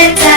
Let's